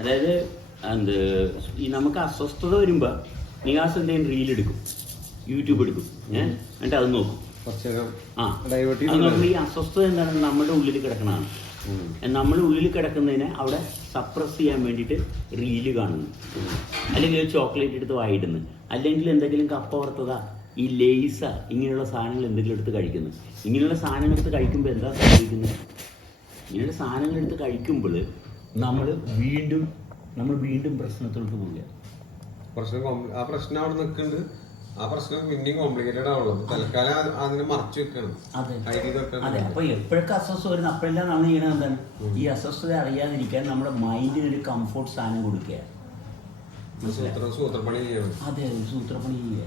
അതായത് എന്ത് ഈ നമുക്ക് അസ്വസ്ഥത വരുമ്പോ നിഹാസ് എന്തെങ്കിലും റീലെടുക്കും, യൂട്യൂബ് എടുക്കും, എന്നിട്ട് അത് നോക്കും. ഈ അസ്വസ്ഥത എന്താണ് നമ്മുടെ ഉള്ളിൽ കിടക്കണതാണ്. നമ്മുടെ ഉള്ളിൽ കിടക്കുന്നതിനെ അവിടെ സപ്രസ് ചെയ്യാൻ വേണ്ടിയിട്ട് റീല് കാണുന്നു, അല്ലെങ്കിൽ ഒരു ചോക്ലേറ്റ് എടുത്ത് വായിടുന്നു, അല്ലെങ്കിൽ എന്തെങ്കിലും കപ്പ വറുത്തതാ, ഈ ലേസ ഇങ്ങനെയുള്ള സാധനങ്ങൾ എന്തെങ്കിലും എടുത്ത് കഴിക്കുന്നു. ഇങ്ങനെയുള്ള സാധനങ്ങൾ എടുത്ത് കഴിക്കുമ്പോൾ എന്താ സംഭവിക്കുന്നത്? ഇങ്ങനെയുള്ള സാധനങ്ങൾ എടുത്ത് കഴിക്കുമ്പോൾ നമ്മൾ വീണ്ടും പ്രശ്നത്തിലോട്ട് പോവുക. ആ പ്രശ്നം അവിടെ നിൽക്കുന്നുണ്ട്. ആ പ്രശ്നം പിന്നെയും കോംപ്ലിക്കേറ്റഡ് ആവുള്ളൂ. തൽക്കാലം അതിനെ മറച്ചു വെക്കണം. അതെ. അപ്പൊ എപ്പോഴൊക്കെ അസ്വസ്ഥത വരുന്നത് അപ്പോഴെല്ലാം നമ്മൾ ചെയ്യണത് എന്താണ്? ഈ അസ്വസ്ഥത അറിയാതിരിക്കാൻ നമ്മുടെ മൈൻഡിന് ഒരു കംഫോർട്ട് സാധനം കൊടുക്കുക. സൂത്രപ്പണി ചെയ്യണം. അതെ, സൂത്രപ്പണി ചെയ്യുക.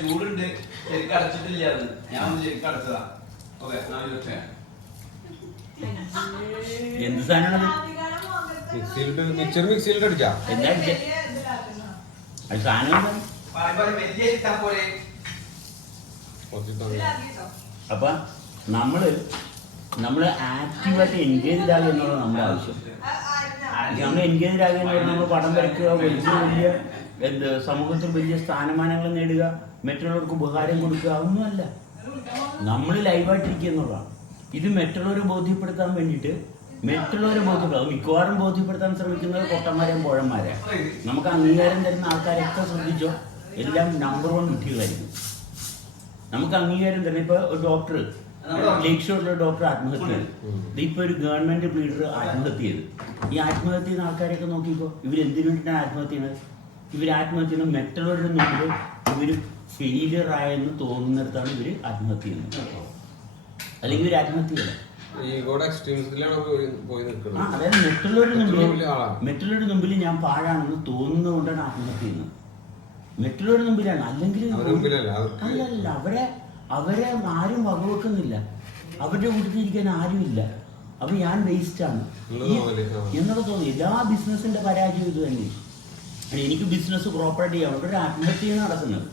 ചൂടുണ്ട്, ശരിക്കും അടച്ചിട്ടില്ല. ഞാൻ ശരിക്കും അടച്ചതാ. എന്ത് സാധനമാണ്? മിക്സിയിലിട്ട് അടിച്ചാ എന്താ അത് സാധനം? അപ്പൊ നമ്മള് ആക്റ്റീവായിട്ട് എൻഗേജ്ഡ് ആകുക എന്നുള്ളത് നമ്മുടെ ആവശ്യം. നമ്മൾ എൻഗേജ്ഡ് ആകുക എന്ന് പറഞ്ഞാൽ നമ്മൾ പടം വരയ്ക്കുക, വലിയ സമൂഹത്തിൽ വലിയ സ്ഥാനമാനങ്ങൾ നേടുക, മറ്റുള്ളവർക്ക് ഉപകാരം കൊടുക്കുക, അതൊന്നുമല്ല. നമ്മൾ ലൈവായിട്ടിരിക്കുക എന്നുള്ളതാണ്. ഇത് മറ്റുള്ളവരെ ബോധ്യപ്പെടുത്താൻ വേണ്ടിയിട്ട് മിക്കവാറും ബോധ്യപ്പെടുത്താൻ ശ്രമിക്കുന്നത് പൊട്ടന്മാരെയും പോഴന്മാരെ. നമുക്ക് അംഗീകാരം തരുന്ന ആൾക്കാരൊക്കെ ശ്രദ്ധിച്ചോ, എല്ലാം നമ്പർ 1 വിട്ടികളായിരിക്കും. നമുക്ക് അംഗീകാരം തരുന്ന ഇപ്പൊ ഒരു ഡോക്ടർ, ലേക്ക് ഷോറിലെ ഡോക്ടർ ആത്മഹത്യ ചെയ്തു. ഇപ്പൊ ഒരു ഗവൺമെന്റ് ലീഡർ ആത്മഹത്യ ചെയ്തു. ഈ ആത്മഹത്യ ചെയ്യുന്ന ആൾക്കാരൊക്കെ നോക്കിക്കോ, ഇവരെന്തിനു വേണ്ടിയിട്ടാണ് ആത്മഹത്യ ചെയ്യുന്നത്? ആത്മഹത്യ ചെയ്യുന്നത് മറ്റുള്ളവരുടെ മുമ്പിൽ ഇവർ ഫെയിലിയർ ആയെന്ന് തോന്നുന്നിടത്താണ് ഇവർ ആത്മഹത്യ ചെയ്യുന്നത്. അല്ലെങ്കിൽ ഇവർ ആത്മഹത്യ ചെയ്യണം. അതായത് മറ്റുള്ളവരുടെ മുമ്പിൽ ഞാൻ പാഴാണെന്ന് തോന്നുന്നത് കൊണ്ടാണ് ആത്മഹത്യ ചെയ്യുന്നത്. മറ്റുള്ളവരുടെ മുമ്പിലാണ്, അല്ലെങ്കിൽ അല്ലല്ല. അവരെ ആരും വകവെക്കുന്നില്ല, അവരുടെ കൂട്ടത്തിരിക്കാൻ ആരുമില്ല. അപ്പൊ ഞാൻ വേസ്റ്റ് ആണ് എന്നുള്ള തോന്നി. എല്ലാ ബിസിനസിന്റെ പരാജയം ഇത് തന്നെ. എനിക്ക് ബിസിനസ് പ്രോപ്പറായിട്ട് ചെയ്യാം, അവിടെ ഒരു ആത്മഹത്യ നടക്കുന്നത്.